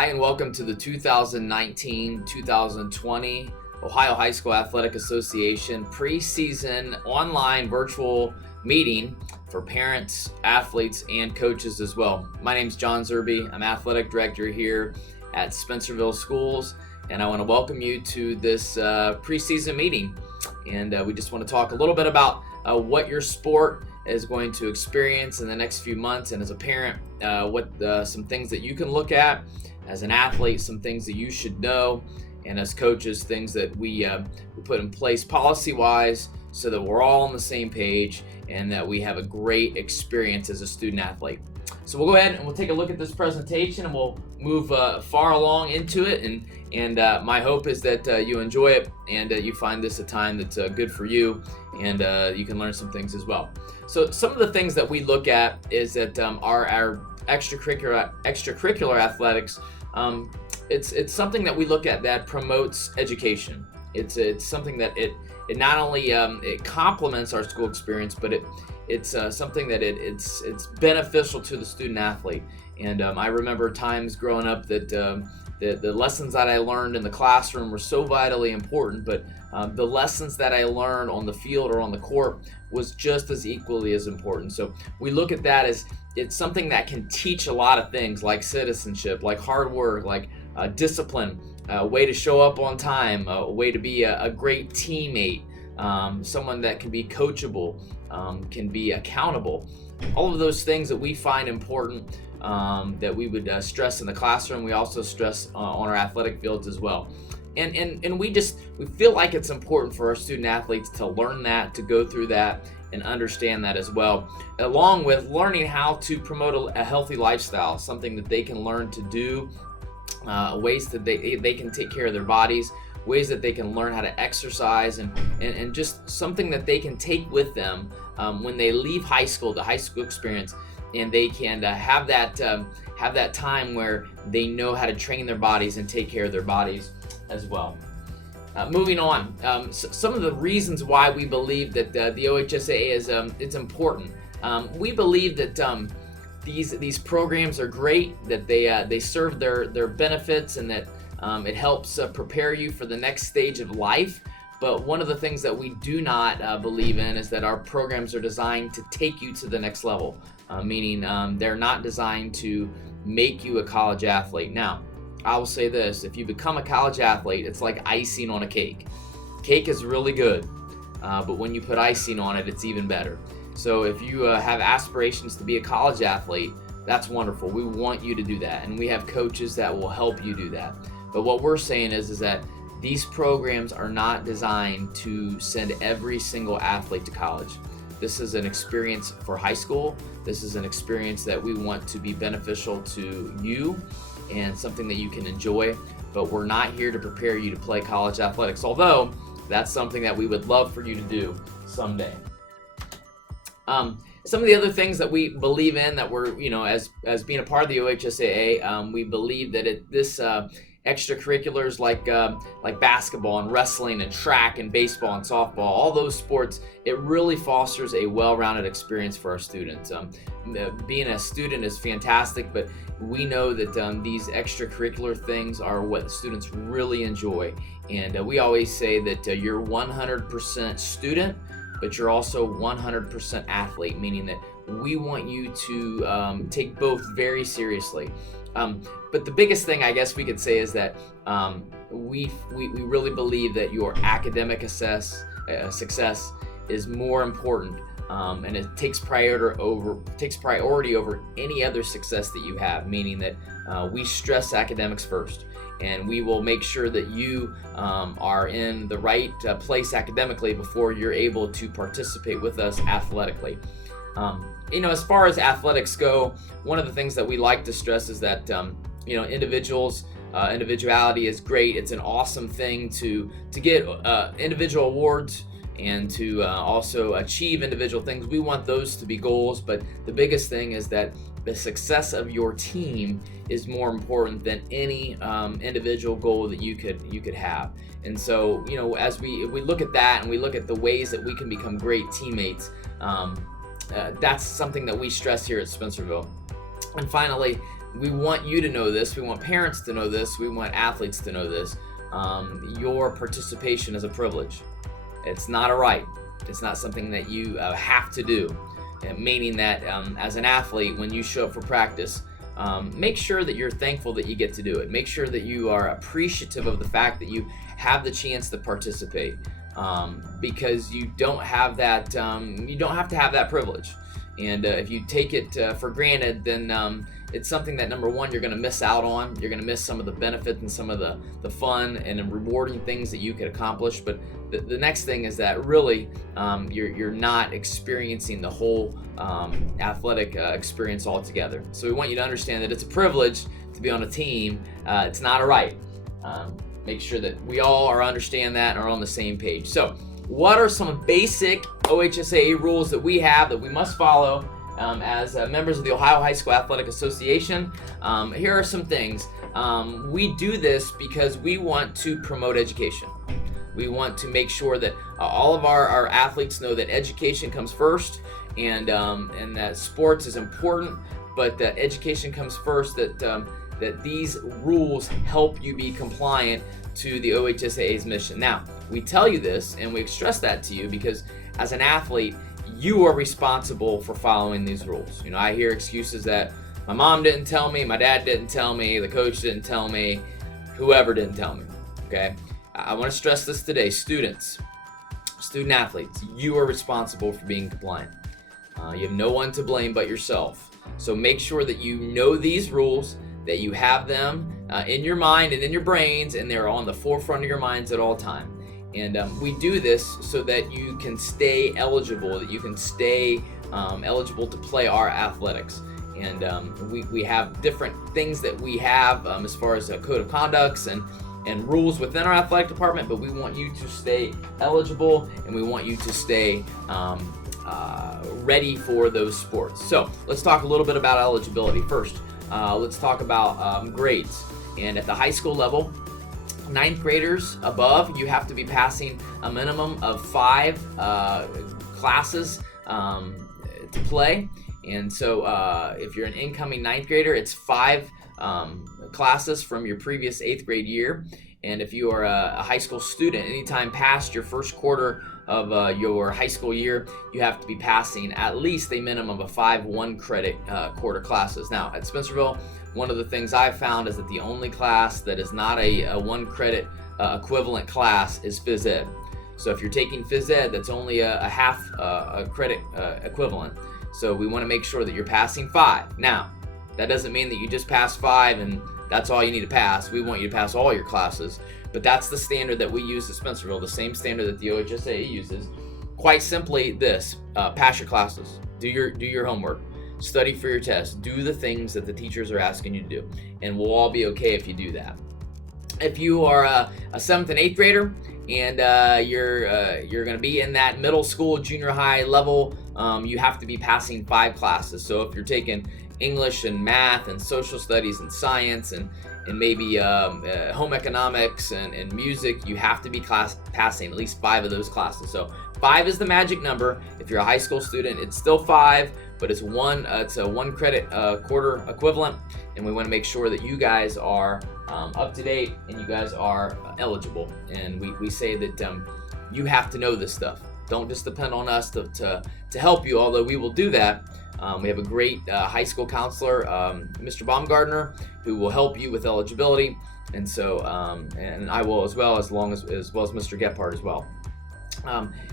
Hi, and welcome to the 2019-2020 Ohio High School Athletic Association preseason online virtual meeting for parents, athletes, and coaches as well. My name is John Zerby. I'm athletic director here at Spencerville Schools, and I want to welcome you to this preseason meeting. And we just want to talk a little bit about what your sport is going to experience in the next few months, and as a parent, what some things that you can look at, as an athlete, some things that you should know, and as coaches, things that we put in place policy-wise so that we're all on the same page and that we have a great experience as a student athlete. So we'll go ahead and we'll take a look at this presentation, and we'll move far along into it. And my hope is that you enjoy it and you find this a time that's good for you, and you can learn some things as well. So some of the things that we look at is that our extracurricular athletics. It's something that we look at that promotes education. It's something that it not only it complements our school experience, but it's something that it's beneficial to the student athlete. And I remember times growing up that the lessons that I learned in the classroom were so vitally important, but the lessons that I learned on the field or on the court was just as equally as important. So we look at that as it's something that can teach a lot of things, like citizenship, like hard work, like discipline, a way to show up on time, a way to be a great teammate, someone that can be coachable, can be accountable. All of those things that we find important, that we would stress in the classroom, we also stress on our athletic fields as well. And we feel like it's important for our student athletes to learn that, to go through that, and understand that as well, along with learning how to promote a healthy lifestyle, something that they can learn to do, ways that they can take care of their bodies, ways that they can learn how to exercise, and just something that they can take with them when they leave high school, the high school experience, and they can have that time where they know how to train their bodies and take care of their bodies as well. Moving on, some of the reasons why we believe that the OHSAA is it's important. We believe that these programs are great, that they serve their benefits, and that it helps prepare you for the next stage of life. But one of the things that we do not believe in is that our programs are designed to take you to the next level, meaning they're not designed to make you a college athlete. Now, I will say this: if you become a college athlete, it's like icing on a cake. Cake is really good, but when you put icing on it, it's even better. So if you have aspirations to be a college athlete, that's wonderful. We want you to do that, and we have coaches that will help you do that. But what we're saying is that these programs are not designed to send every single athlete to college. This is an experience for high school. This is an experience that we want to be beneficial to you and something that you can enjoy, but we're not here to prepare you to play college athletics, although that's something that we would love for you to do someday. Some of the other things that we believe in, that we're, as being a part of the OHSAA, we believe that this extracurriculars like basketball and wrestling and track and baseball and softball, all those sports, it really fosters a well-rounded experience for our students. Being a student is fantastic, but we know that these extracurricular things are what students really enjoy. And we always say that you're 100% student, but you're also 100% athlete, meaning that we want you to take both very seriously. But the biggest thing I guess we could say is that we really believe that your academic success is more important, and it takes priority over any other success that you have, meaning that we stress academics first, and we will make sure that you are in the right place academically before you're able to participate with us athletically. As far as athletics go, one of the things that we like to stress is that individuality is great. It's an awesome thing to get individual awards and to also achieve individual things. We want those to be goals, but the biggest thing is that the success of your team is more important than any individual goal that you could have. And so, as we look at that and we look at the ways that we can become great teammates, that's something that we stress here at Spencerville. And finally, we want you to know this. We want parents to know this. We want athletes to know this. Your participation is a privilege. It's not a right. It's not something that you have to do. Meaning that as an athlete, when you show up for practice, make sure that you're thankful that you get to do it. Make sure that you are appreciative of the fact that you have the chance to participate, because you don't have that. You don't have to have that privilege. And if you take it for granted, then it's something that, number one, you're going to miss out on. You're going to miss some of the benefits and some of the fun and rewarding things that you could accomplish. But the next thing is that really you're not experiencing the whole athletic experience altogether. So we want you to understand that it's a privilege to be on a team. It's not a right. Make sure that we all understand that and are on the same page. So what are some basic OHSAA rules that we have that we must follow as members of the Ohio High School Athletic Association? Here are some things. We do this because we want to promote education. We want to make sure that all of our athletes know that education comes first, and that sports is important, but that education comes first, that these rules help you be compliant to the OHSAA's mission. Now, we tell you this and we stress that to you because as an athlete, you are responsible for following these rules. You know, I hear excuses that my mom didn't tell me, my dad didn't tell me, the coach didn't tell me, whoever didn't tell me, okay? I want to stress this today. Student athletes, you are responsible for being compliant. You have no one to blame but yourself. So make sure that you know these rules, that you have them in your mind and in your brains, and they're on the forefront of your minds at all time. And we do this so that you can stay eligible, that you can stay eligible to play our athletics. And we have different things that we have as far as a code of conducts and rules within our athletic department, but we want you to stay eligible and we want you to stay ready for those sports. So let's talk a little bit about eligibility first. Let's talk about grades. And at the high school level, 9th graders above, you have to be passing a minimum of 5 classes to play. And so if you're an incoming 9th grader, it's 5 classes from your previous 8th grade year. And if you are a high school student, anytime past your first quarter of your high school year, you have to be passing at least a minimum of 5 1-credit quarter classes. Now, at Spencerville, one of the things I've found is that the only class that is not a 1-credit equivalent class is phys ed. So if you're taking phys ed, that's only a half a credit equivalent. So we want to make sure that you're passing 5. Now, that doesn't mean that you just pass 5 and that's all you need to pass. We want you to pass all your classes. But that's the standard that we use at Spencerville, the same standard that the OHSAA uses. Quite simply this, pass your classes, do your homework, study for your tests, do the things that the teachers are asking you to do, and we'll all be okay if you do that. If you are a 7th and 8th grader and you're going to be in that middle school, junior high level, you have to be passing 5 classes. So if you're taking English and math and social studies and science and maybe home economics and music, you have to be passing at least 5 of those classes. So 5 is the magic number. If you're a high school student, it's still 5, but it's a 1-credit quarter equivalent, and we want to make sure that you guys are up to date and you guys are eligible. And we say that you have to know this stuff. Don't just depend on us to help you, although we will do that. We have a great high school counselor, Mr. Baumgartner, who will help you with eligibility, and so and I will as well as Mr. Gephardt as well.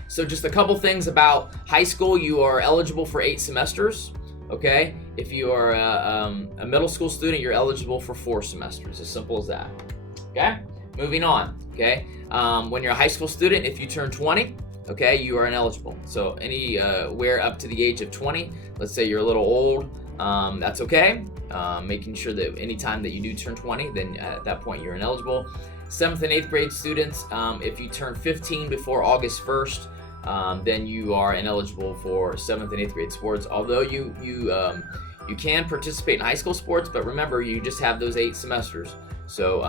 So just a couple things about high school. You are eligible for 8 semesters. Okay, if you are a middle school student, you're eligible for 4 semesters. As simple as that. Okay, moving on. Okay, when you're a high school student, if you turn 20. Okay, you are ineligible. So anywhere up to the age of 20, let's say you're a little old, that's okay. Making sure that anytime that you do turn 20, then at that point you're ineligible. 7th and 8th grade students, if you turn 15 before August 1st, then you are ineligible for 7th and 8th grade sports. Although you can participate in high school sports, but remember, you just have those 8 semesters. So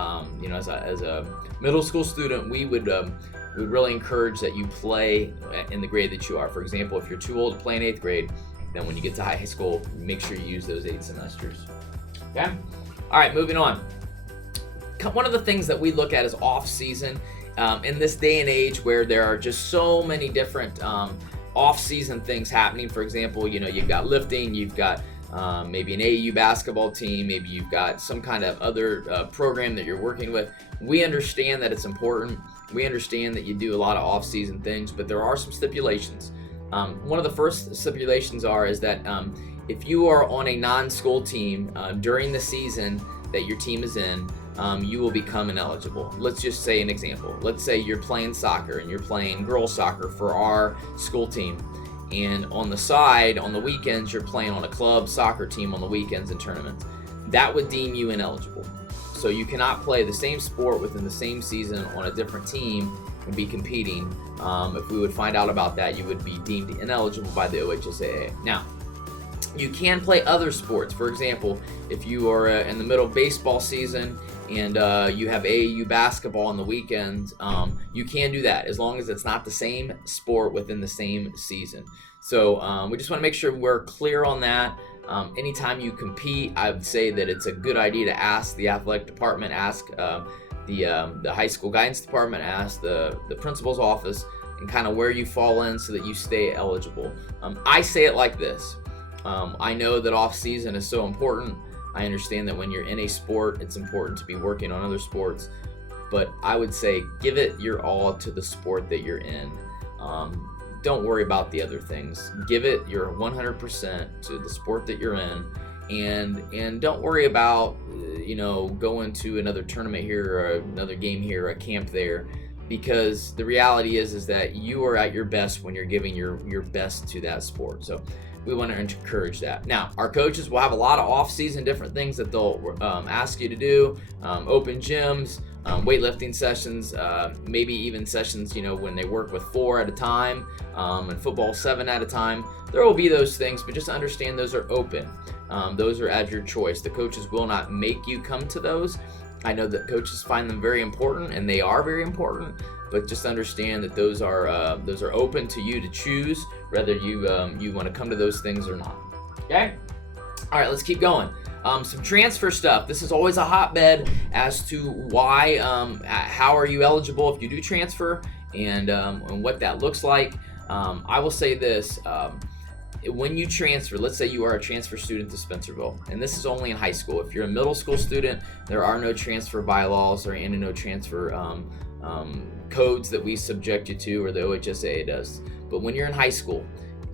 as a middle school student, we would really encourage that you play in the grade that you are. For example, if you're too old to play in 8th grade, then when you get to high school, make sure you use those 8 semesters. Okay? All right, moving on. One of the things that we look at is off-season. In this day and age where there are just so many different off-season things happening. For example, you've got lifting, you've got maybe an AAU basketball team, maybe you've got some kind of other program that you're working with. We understand that it's important. We understand that you do a lot of off-season things, but there are some stipulations. One of the first stipulations is that if you are on a non-school team during the season that your team is in, you will become ineligible. Let's just say an example. Let's say you're playing soccer and you're playing girls soccer for our school team. And on the side, on the weekends, you're playing on a club soccer team on the weekends and tournaments. That would deem you ineligible. So you cannot play the same sport within the same season on a different team and be competing. If we would find out about that, you would be deemed ineligible by the OHSAA. Now, you can play other sports. For example, if you are in the middle of baseball season and you have AAU basketball on the weekends, you can do that as long as it's not the same sport within the same season. So we just want to make sure we're clear on that. Anytime you compete, I would say that it's a good idea to ask the athletic department, ask the high school guidance department, ask the principal's office, and kind of where you fall in so that you stay eligible. I say it like this. I know that off season is so important. I understand that when you're in a sport, it's important to be working on other sports, but I would say give it your all to the sport that you're in. Don't worry about the other things. Give it your 100% to the sport that you're in, and don't worry about going to another tournament here or another game here or a camp there, because the reality is that you are at your best when you're giving your best to that sport. So we want to encourage that. Now, our coaches will have a lot of off-season different things that they'll ask you to do, open gyms, weightlifting sessions, maybe even sessions, when they work with 4 at a time, and football 7 at a time. There will be those things, but just understand those are open. Those are at your choice. The coaches will not make you come to those. I know that coaches find them very important, and they are very important, but just understand that those are open to you to choose whether you want to come to those things or not. Okay? All right, let's keep going. Some transfer stuff. This is always a hotbed as to why, how are you eligible if you do transfer, and what that looks like. I will say this. When you transfer, let's say you are a transfer student to Spencerville, and this is only in high school. If you're a middle school student, there are no transfer bylaws or no transfer codes that we subject you to, or the OHSAA does. But when you're in high school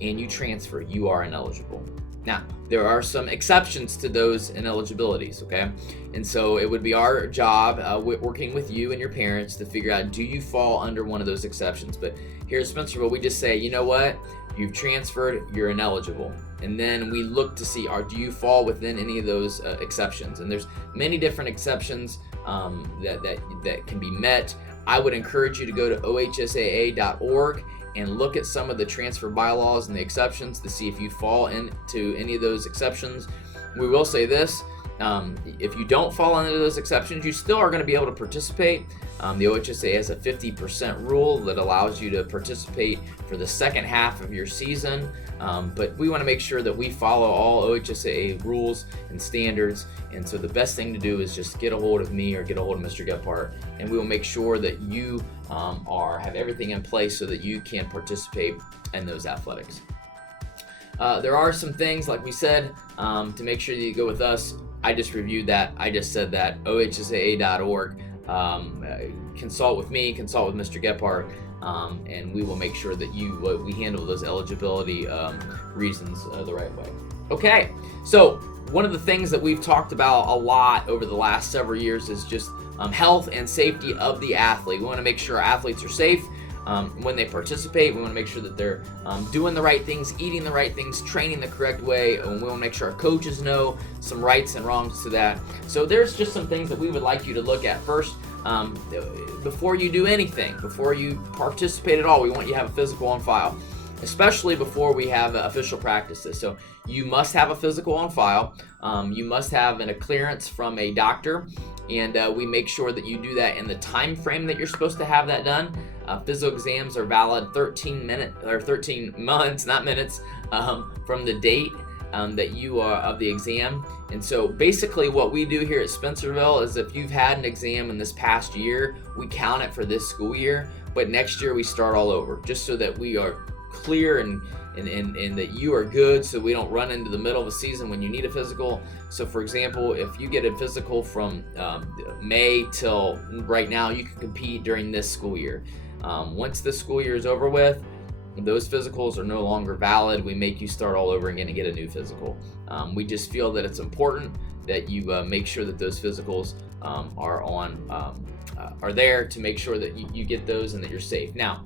and you transfer, you are ineligible. Now, there are some exceptions to those ineligibilities, okay? And so it would be our job, working with you and your parents, to figure out, do you fall under one of those exceptions? But here at Spencerville, we just say, you know what? You've transferred, you're ineligible. And then we look to see, do you fall within any of those exceptions? And there's many different exceptions that can be met. I would encourage you to go to OHSAA.org and look at some of the transfer bylaws and the exceptions to see if you fall into any of those exceptions. We will say this, if you don't fall into those exceptions, you still are going to be able to participate. The OHSAA has a 50% rule that allows you to participate for the second half of your season, but we want to make sure that we follow all OHSAA rules and standards, and so the best thing to do is just get a hold of me or get a hold of Mr. Gephardt, and we will make sure that you have everything in place so that you can participate in those athletics. There are some things, like we said, to make sure that you go with us. I just reviewed that. I just said that. OHSAA.org. Consult with me, consult with Mr. Gephardt, and we will make sure that we handle those eligibility reasons the right way. Okay, so one of the things that we've talked about a lot over the last several years is just health and safety of the athlete. We want to make sure our athletes are safe when they participate. We want to make sure that they're doing the right things, eating the right things, training the correct way, and we want to make sure our coaches know some rights and wrongs to that. So there's just some things that we would like you to look at. First, before you do anything, before you participate at all, we want you to have a physical on file, especially before we have official practices. So you must have a physical on file. You must have a clearance from a doctor, and we make sure that you do that in the time frame that you're supposed to have that done. Physical exams are valid 13 months, not minutes, from the date that you are of the exam. And so basically what we do here at Spencerville is if you've had an exam in this past year, we count it for this school year, but next year we start all over, just so that we are clear and that you are good, so we don't run into the middle of a season when you need a physical. So for example, if you get a physical from May till right now, you can compete during this school year. Once this school year is over with, those physicals are no longer valid. We make you start all over again and get a new physical. We just feel that it's important that you make sure that those physicals are there to make sure that you get those and that you're safe. Now,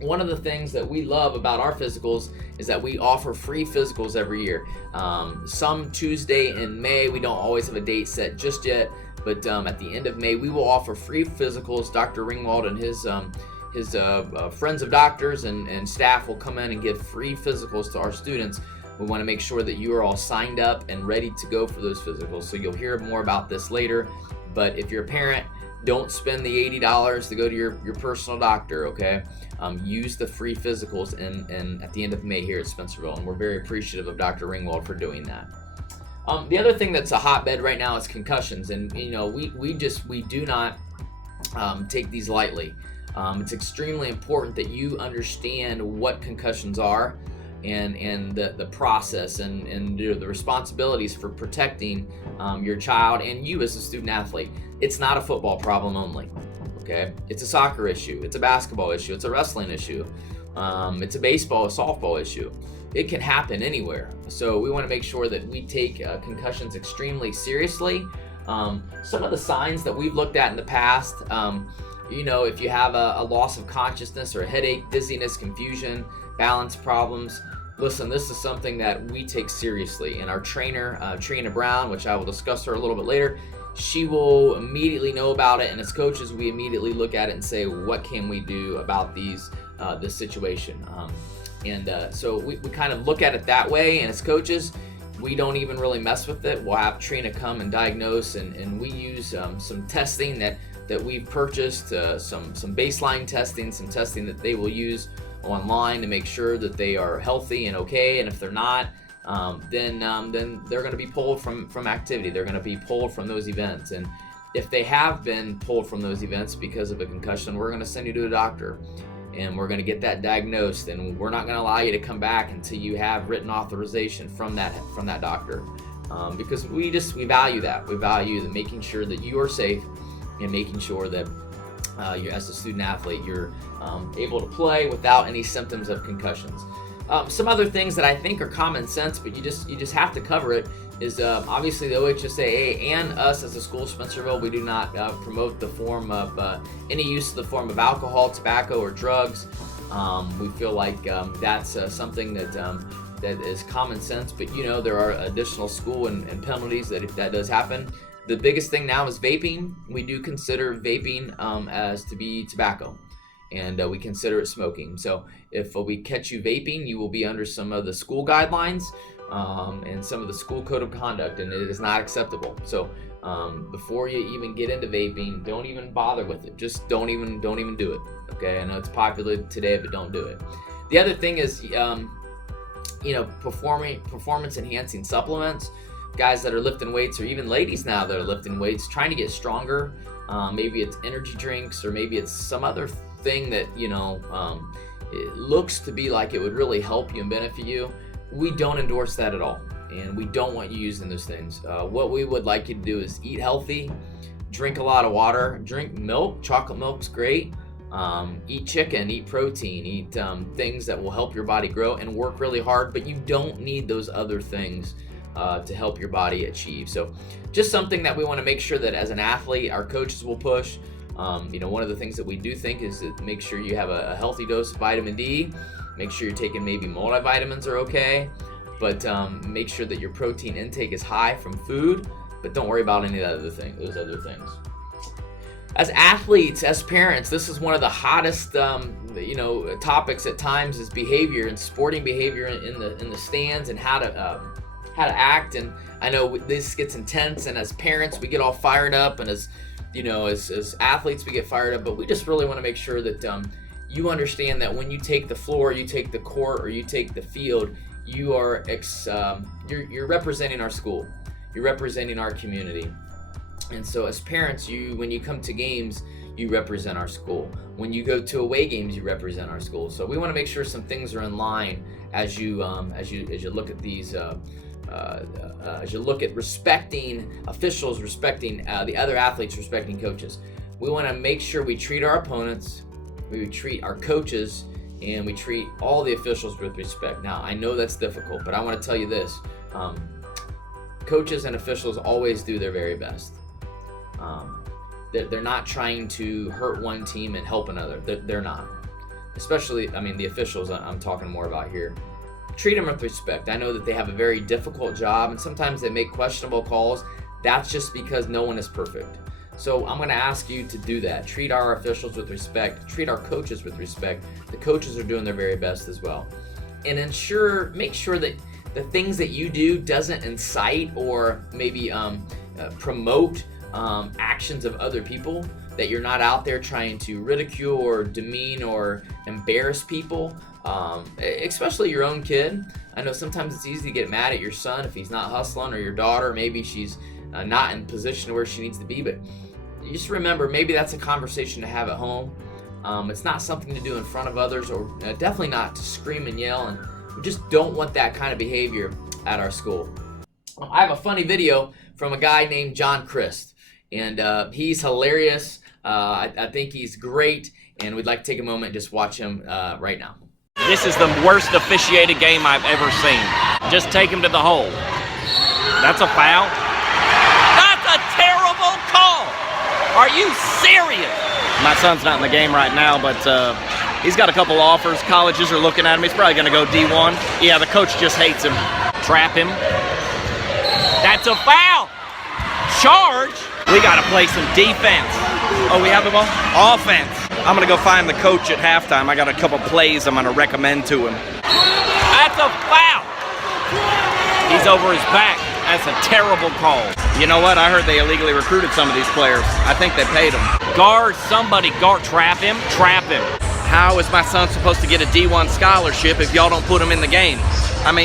one of the things that we love about our physicals is that we offer free physicals every year. Some Tuesday in May, we don't always have a date set just yet, but at the end of May, we will offer free physicals. Dr. Ringwald and his friends of doctors and staff will come in and give free physicals to our students. We want to make sure that you are all signed up and ready to go for those physicals. So you'll hear more about this later, but if you're a parent, don't spend the $80 to go to your personal doctor, okay? Use the free physicals and at the end of May here at Spencerville, and we're very appreciative of Dr. Ringwald for doing that. The other thing that's a hotbed right now is concussions, and we do not take these lightly. It's extremely important that you understand what concussions are and the process and the responsibilities for protecting your child and you as a student athlete. It's not a football problem only, okay? It's a soccer issue, it's a basketball issue, it's a wrestling issue, it's a baseball, a softball issue. It can happen anywhere. So we want to make sure that we take concussions extremely seriously. Some of the signs that we've looked at in the past, if you have a loss of consciousness or a headache, dizziness, confusion, balance problems, listen, this is something that we take seriously. And our trainer, Trina Brown, which I will discuss her a little bit later, she will immediately know about it. And as coaches, we immediately look at it and say, what can we do about this situation? So we kind of look at it that way. And as coaches, we don't even really mess with it. We'll have Trina come and diagnose, and we use some testing that we've purchased, some baseline testing, some testing that they will use online to make sure that they are healthy and okay. And if they're not, then they're going to be pulled from activity. They're going to be pulled from those events. And if they have been pulled from those events because of a concussion, we're going to send you to a doctor, and we're going to get that diagnosed. And we're not going to allow you to come back until you have written authorization from that doctor, because we value that. We value making sure that you are safe and making sure that you, as a student athlete, you're able to play without any symptoms of concussions. Some other things that I think are common sense, but you just have to cover it, is obviously the OHSAA and us as a school, Spencerville, we do not promote the form of any use of the form of alcohol, tobacco, or drugs. We feel like that's something that is common sense, but there are additional school and penalties that if that does happen. The biggest thing now is vaping. We do consider vaping as to be tobacco, and we consider it smoking. So if we catch you vaping, you will be under some of the school guidelines and some of the school code of conduct, and it is not acceptable. So before you even get into vaping, don't even bother with it. Just don't even do it. Okay, I know it's popular today, but don't do it. The other thing is, performance enhancing supplements. Guys that are lifting weights, or even ladies now that are lifting weights, trying to get stronger. Maybe it's energy drinks, or maybe it's some other thing that it looks to be like it would really help you and benefit you. We don't endorse that at all, and we don't want you using those things. What we would like you to do is eat healthy, drink a lot of water, drink milk. Chocolate milk's great. Eat chicken, eat protein, eat things that will help your body grow, and work really hard. But you don't need those other things to help your body achieve. So just something that we want to make sure that as an athlete, our coaches will push. One of the things that we do think is that make sure you have a healthy dose of vitamin D. Make sure you're taking maybe multivitamins are okay, but make sure that your protein intake is high from food, but don't worry about any of those other things. As athletes, as parents, this is one of the hottest topics at times, is behavior and sporting behavior in the stands, and how to act. And I know this gets intense, and as parents we get all fired up, and as athletes we get fired up, but we just really want to make sure that you understand that when you take the floor, you take the court, or you take the field, you're representing our school, you're representing our community. And so as parents, when you come to games, you represent our school. When you go to away games, you represent our school. So we want to make sure some things are in line as you look at these, as you look at respecting officials, respecting the other athletes, respecting coaches. We want to make sure we treat our opponents, we treat our coaches, and we treat all the officials with respect. Now, I know that's difficult, but I want to tell you this. Coaches and officials always do their very best. They're not trying to hurt one team and help another. They're not. Especially, the officials I'm talking more about here. Treat them with respect. I know that they have a very difficult job, and sometimes they make questionable calls. That's just because no one is perfect. So I'm going to ask you to do that. Treat our officials with respect. Treat our coaches with respect. The coaches are doing their very best as well. And make sure that the things that you do doesn't incite or maybe promote actions of other people, that you're not out there trying to ridicule or demean or embarrass people, especially your own kid. I know sometimes it's easy to get mad at your son if he's not hustling, or your daughter, maybe she's not in position where she needs to be, but you just remember, maybe that's a conversation to have at home. It's not something to do in front of others, or definitely not to scream and yell, and we just don't want that kind of behavior at our school. I have a funny video from a guy named John Christ, and he's hilarious. I think he's great, and we'd like to take a moment and just watch him right now. This is the worst officiated game I've ever seen. Just take him to the hole. That's a foul. That's a terrible call. Are you serious? My son's not in the game right now, but he's got a couple offers. Colleges are looking at him. He's probably going to go D1. Yeah, the coach just hates him. Trap him. That's a foul. Charge. We got to play some defense. Oh, we have the ball? Offense. I'm going to go find the coach at halftime. I got a couple plays I'm going to recommend to him. That's a foul. He's over his back. That's a terrible call. You know what? I heard they illegally recruited some of these players. I think they paid them. Guard somebody. Trap him. Trap him. How is my son supposed to get a D1 scholarship if y'all don't put him in the game?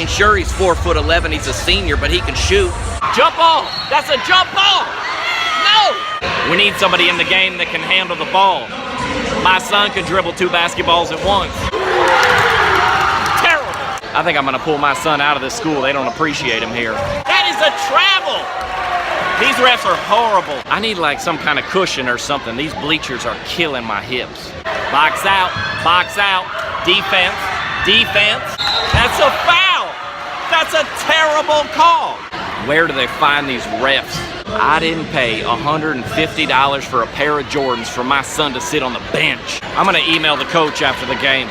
Sure, he's 4'11", he's a senior, but he can shoot. Jump ball. That's a jump ball. No. We need somebody in the game that can handle the ball. My son can dribble 2 basketballs at once. Terrible. I think I'm going to pull my son out of this school. They don't appreciate him here. That is a travel. These refs are horrible. I need like some kind of cushion or something. These bleachers are killing my hips. Box out. Box out. Defense. Defense. That's a foul. That's a terrible call. Where do they find these refs? I didn't pay $150 for a pair of Jordans for my son to sit on the bench. I'm going to email the coach after the game.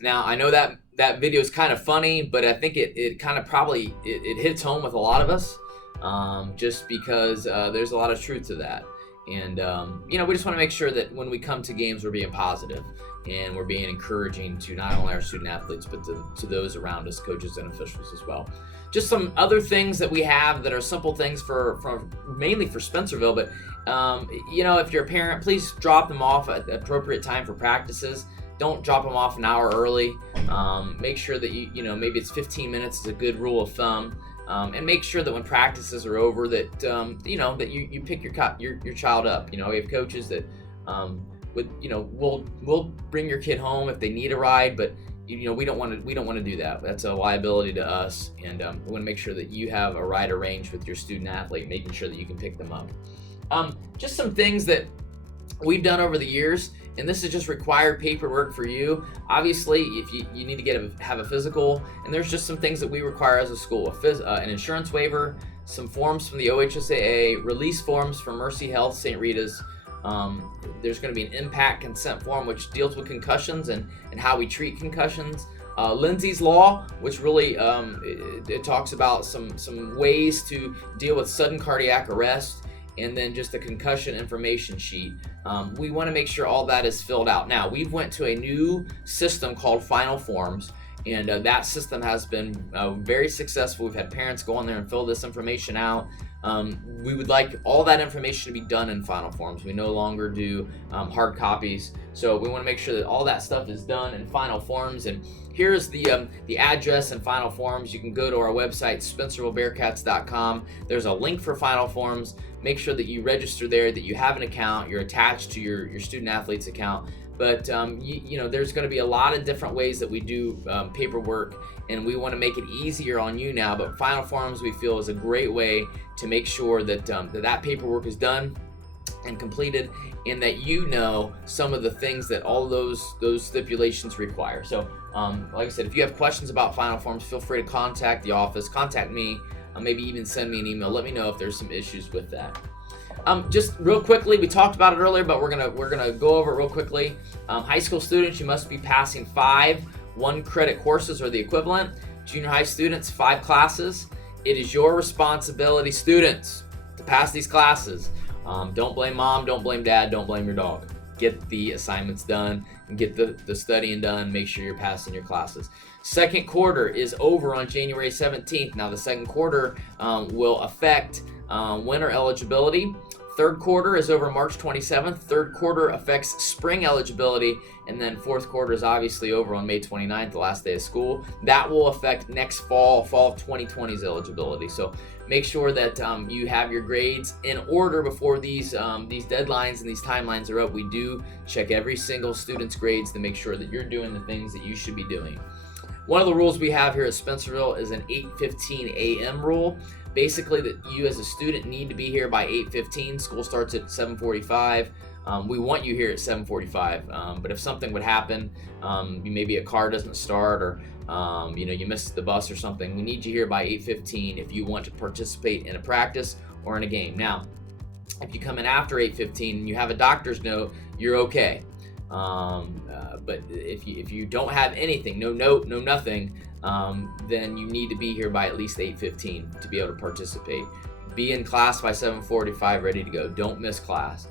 Now, I know that video is kind of funny, but I think it kind of probably hits home with a lot of us, just because there's a lot of truth to that. And, we just want to make sure that when we come to games, we're being positive and we're being encouraging to not only our student athletes, but to those around us, coaches and officials as well. Just some other things that we have that are simple things mainly for Spencerville, but if you're a parent, please drop them off at the appropriate time for practices. Don't drop them off an hour early. Make sure that maybe it's 15 minutes is a good rule of thumb, and make sure that when practices are over that that you pick your child up. We have coaches that we'll bring your kid home if they need a ride, but we don't want to do that. That's a liability to us, and we want to make sure that you have a ride arranged with your student athlete, making sure that you can pick them up. Just some things that we've done over the years, and this is just required paperwork for you. Obviously, if you need to have a physical, and there's just some things that we require as a school: an insurance waiver, some forms from the OHSAA, release forms from Mercy Health, St. Rita's. There's going to be an impact consent form which deals with concussions and how we treat concussions. Lindsay's Law, which really it talks about some ways to deal with sudden cardiac arrest, and then just a concussion information sheet. We want to make sure all that is filled out. Now, we've went to a new system called Final Forms, And that system has been very successful. We've had parents go on there and fill this information out. We would like all that information to be done in final forms. We no longer do hard copies, so we want to make sure that all that stuff is done in final forms. And here's the address and final forms. You can go to our website, SpencervilleBearcats.com. There's a link for final forms. Make sure that you register there, that you have an account, you're attached to your student athletes account. But you know, there's going to be a lot of different ways that we do paperwork, and we want to make it easier on you now. But final forms, we feel, is a great way to make sure that that paperwork is done and completed, and that you know some of the things that all those stipulations require. So like I said, if you have questions about final forms, feel free to contact the office, contact me, maybe even send me an email. Let me know if there's some issues with that. Just real quickly, we talked about it earlier, but we're gonna go over it real quickly. High school students, you must be passing 5 1-credit courses or the equivalent. Junior high students, 5 classes. It is your responsibility, students, to pass these classes. Don't blame mom, don't blame dad, don't blame your dog. Get the assignments done and get the studying done. Make sure you're passing your classes. Second quarter is over on January 17th. Now the second quarter will affect winter eligibility. Third quarter is over March 27th. Third quarter affects spring eligibility, and then fourth quarter is obviously over on May 29th, the last day of school. That will affect next fall of 2020's eligibility. So make sure that you have your grades in order before these deadlines and these timelines are up. We do check every single student's grades to make sure that you're doing the things that you should be doing. One of the rules we have here at Spencerville is an 8:15 a.m. rule. Basically, that you as a student need to be here by 8:15. School starts at 7:45. We want you here at 7:45. But if something would happen, maybe a car doesn't start, or you missed the bus or something, we need you here by 8:15 if you want to participate in a practice or in a game. Now, if you come in after 8:15 and you have a doctor's note, you're okay. But if you don't have anything, no note, no nothing, then you need to be here by at least 8:15 to be able to participate. Be in class by 7:45, ready to go. Don't miss class.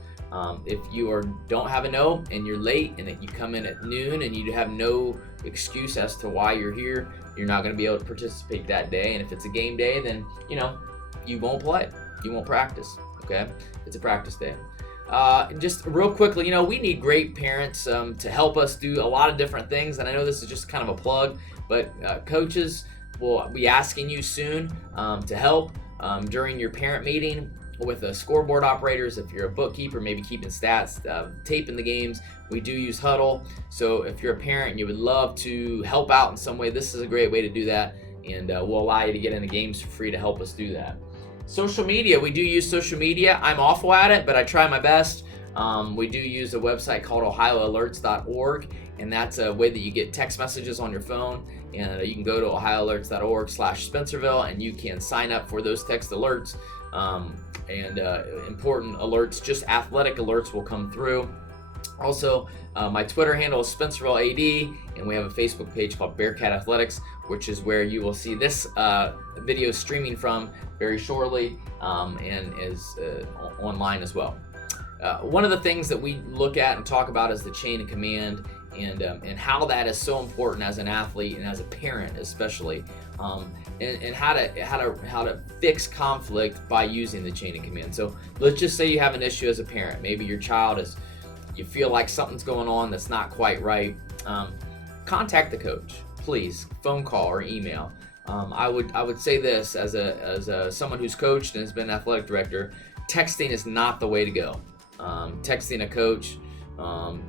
If you don't have a note and you're late, and you come in at noon and you have no excuse as to why you're here, you're not going to be able to participate that day. And if it's a game day, then you won't play. You won't practice. Okay, it's a practice day. Just real quickly, we need great parents to help us do a lot of different things. And I know this is just kind of a plug, but coaches will be asking you soon to help during your parent meeting with the scoreboard operators. If you're a bookkeeper, maybe keeping stats, taping the games, we do use Huddle. So if you're a parent and you would love to help out in some way, this is a great way to do that. And we'll allow you to get in the games for free to help us do that. Social media, we do use social media. I'm awful at it, but I try my best. We do use a website called OhioAlerts.org, and that's a way that you get text messages on your phone. And you can go to OhioAlerts.org/Spencerville, and you can sign up for those text alerts. And important alerts, just athletic alerts, will come through. Also, my Twitter handle is SpencervilleAD, and we have a Facebook page called Bearcat Athletics, which is where you will see this video streaming from very shortly, and is online as well. One of the things that we look at and talk about is the chain of command, and how that is so important as an athlete and as a parent especially, and how to fix conflict by using the chain of command. So let's just say you have an issue as a parent. Maybe your child you feel like something's going on that's not quite right. Contact the coach, please. Phone call or email. I would say this as someone who's coached and has been an athletic director: texting is not the way to go. Texting a coach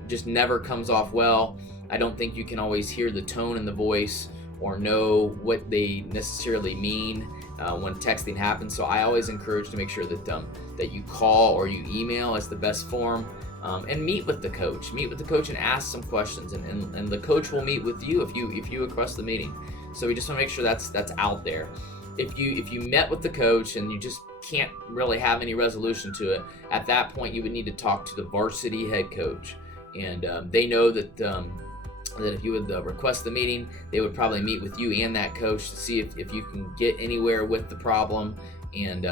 just never comes off well. I don't think you can always hear the tone in the voice or know what they necessarily mean when texting happens. So I always encourage to make sure that you call or you email as the best form. And meet with the coach. Meet with the coach and ask some questions, and the coach will meet with you if you request the meeting. So we just want to make sure that's out there. If you met with the coach and you just can't really have any resolution to it, at that point you would need to talk to the varsity head coach, and they know that if you would request the meeting, they would probably meet with you and that coach to see if you can get anywhere with the problem, and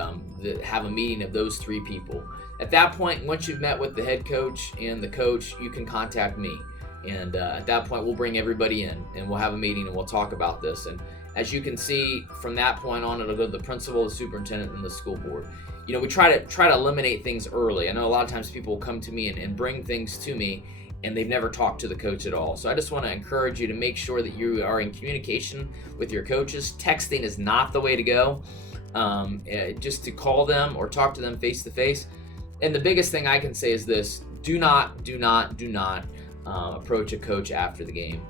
have a meeting of those 3 people. At that point, once you've met with the head coach and the coach, you can contact me. And at that point, we'll bring everybody in and we'll have a meeting and we'll talk about this. And as you can see, from that point on, it'll go to the principal, the superintendent, and the school board. We try to eliminate things early. I know a lot of times people will come to me and bring things to me and they've never talked to the coach at all. So I just want to encourage you to make sure that you are in communication with your coaches. Texting is not the way to go. Just to call them or talk to them face to face. And the biggest thing I can say is this: do not approach a coach after the game.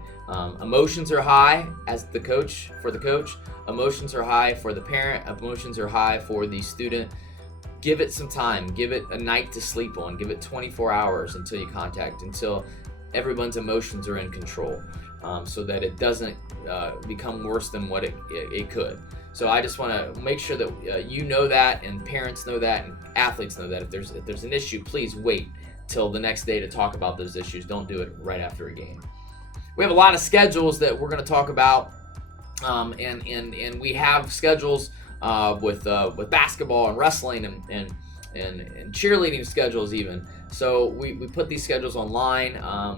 Emotions are high for the coach. Emotions are high for the parent. Emotions are high for the student. Give it some time. Give it a night to sleep on. Give it 24 hours until everyone's emotions are in control, so that it doesn't become worse than what it could. So I just want to make sure that you know that, and parents know that, and athletes know that. If there's an issue, please wait till the next day to talk about those issues. Don't do it right after a game. We have a lot of schedules that we're going to talk about, and we have schedules with basketball and wrestling and cheerleading schedules even. So we put these schedules online.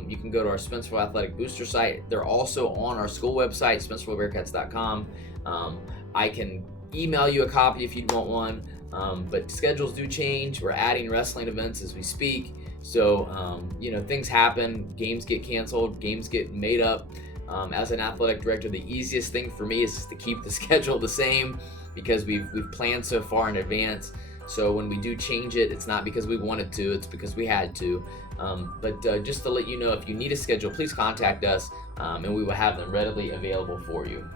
You can go to our Spencerville Athletic Booster site. They're also on our school website, SpencervilleBearcats.com. I can email you a copy if you'd want one. But schedules do change. We're adding wrestling events as we speak. So, things happen. Games get canceled. Games get made up. As an athletic director, the easiest thing for me is just to keep the schedule the same, because we've planned so far in advance. So when we do change it, it's not because we wanted to, it's because we had to. But just to let you know, if you need a schedule, please contact us, and we will have them readily available for you.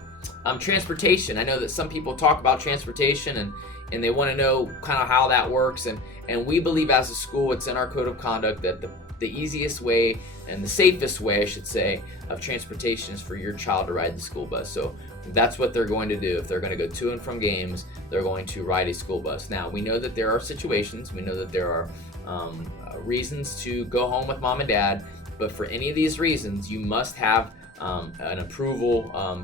Transportation. I know that some people talk about transportation and they want to know kind of how that works. And we believe as a school, it's in our code of conduct that the easiest way and the safest way, I should say, of transportation is for your child to ride the school bus. So that's what they're going to do. If they're going to go to and from games, they're going to ride a school bus. Now, we know that there are situations, we know that there are reasons to go home with mom and dad, but for any of these reasons, you must have an approval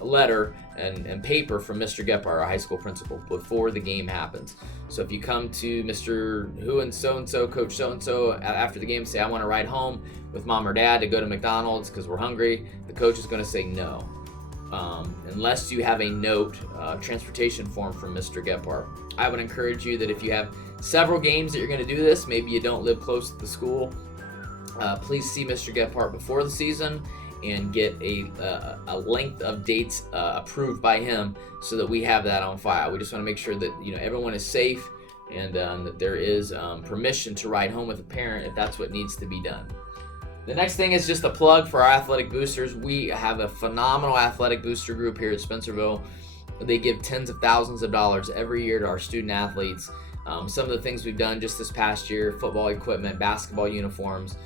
letter and paper from Mr. Gephardt, our high school principal, before the game happens. So if you come to Mr. Who and so, Coach so-and-so, after the game, say, I want to ride home with mom or dad to go to McDonald's because we're hungry, the coach is going to say no. Unless you have a note, transportation form from Mr. Gephardt. I would encourage you that if you have several games that you're going to do this, maybe you don't live close to the school, please see Mr. Gephardt before the season and get a length of dates approved by him, so that we have that on file. We just want to make sure that everyone is safe, and that there is permission to ride home with a parent if that's what needs to be done. The next thing is just a plug for our athletic boosters. We have a phenomenal athletic booster group here at Spencerville. They give tens of thousands of dollars every year to our student athletes. Some of the things we've done just this past year: football equipment, basketball uniforms,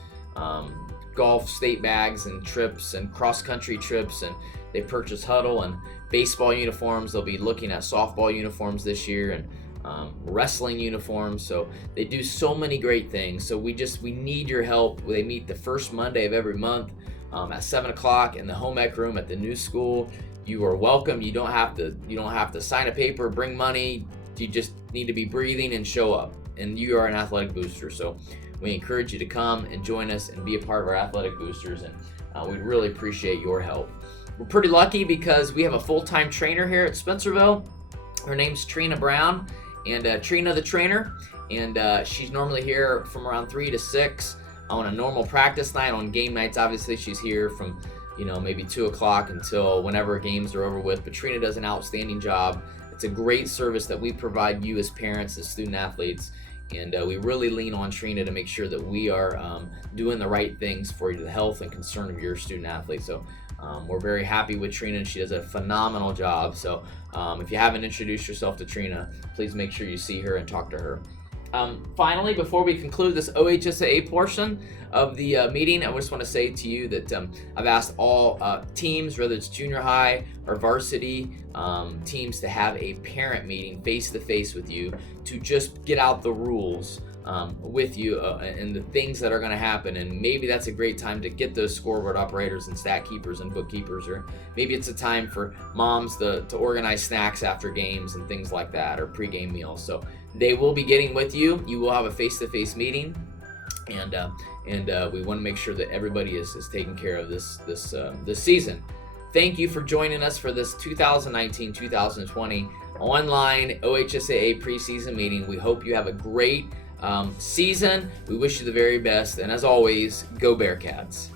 golf state bags and trips, and cross-country trips, and they purchase huddle and baseball uniforms. They'll be looking at softball uniforms this year, and wrestling uniforms. So they do so many great things. So we need your help. They meet the first Monday of every month at 7 o'clock in the home ec room at the new school. You are welcome. You don't have to sign a paper, bring money. You just need to be breathing and show up, and you are an athletic booster. So we encourage you to come and join us and be a part of our athletic boosters, and we'd really appreciate your help. We're pretty lucky because we have a full-time trainer here at Spencerville. Her name's Trina Brown, and Trina the trainer, and she's normally here from around 3 to 6 on a normal practice night. On game nights, obviously, she's here from maybe 2 o'clock until whenever games are over with. But Trina does an outstanding job. It's a great service that we provide you as parents, as student athletes. And we really lean on Trina to make sure that we are doing the right things for the health and concern of your student athlete. So we're very happy with Trina, and she does a phenomenal job. So if you haven't introduced yourself to Trina, please make sure you see her and talk to her. Finally, before we conclude this OHSAA portion of the meeting, I just want to say to you that I've asked all teams, whether it's junior high or varsity teams, to have a parent meeting face-to-face with you to just get out the rules with you and the things that are going to happen. And maybe that's a great time to get those scoreboard operators and stat keepers and bookkeepers, or maybe it's a time for moms to organize snacks after games and things like that, or pregame meals. So they will be getting with you. You will have a face-to-face meeting. and we want to make sure that everybody is taken care of this season. Thank you for joining us for this 2019-2020 online OHSAA preseason meeting. We hope you have a great season. We wish you the very best, and as always, go Bearcats.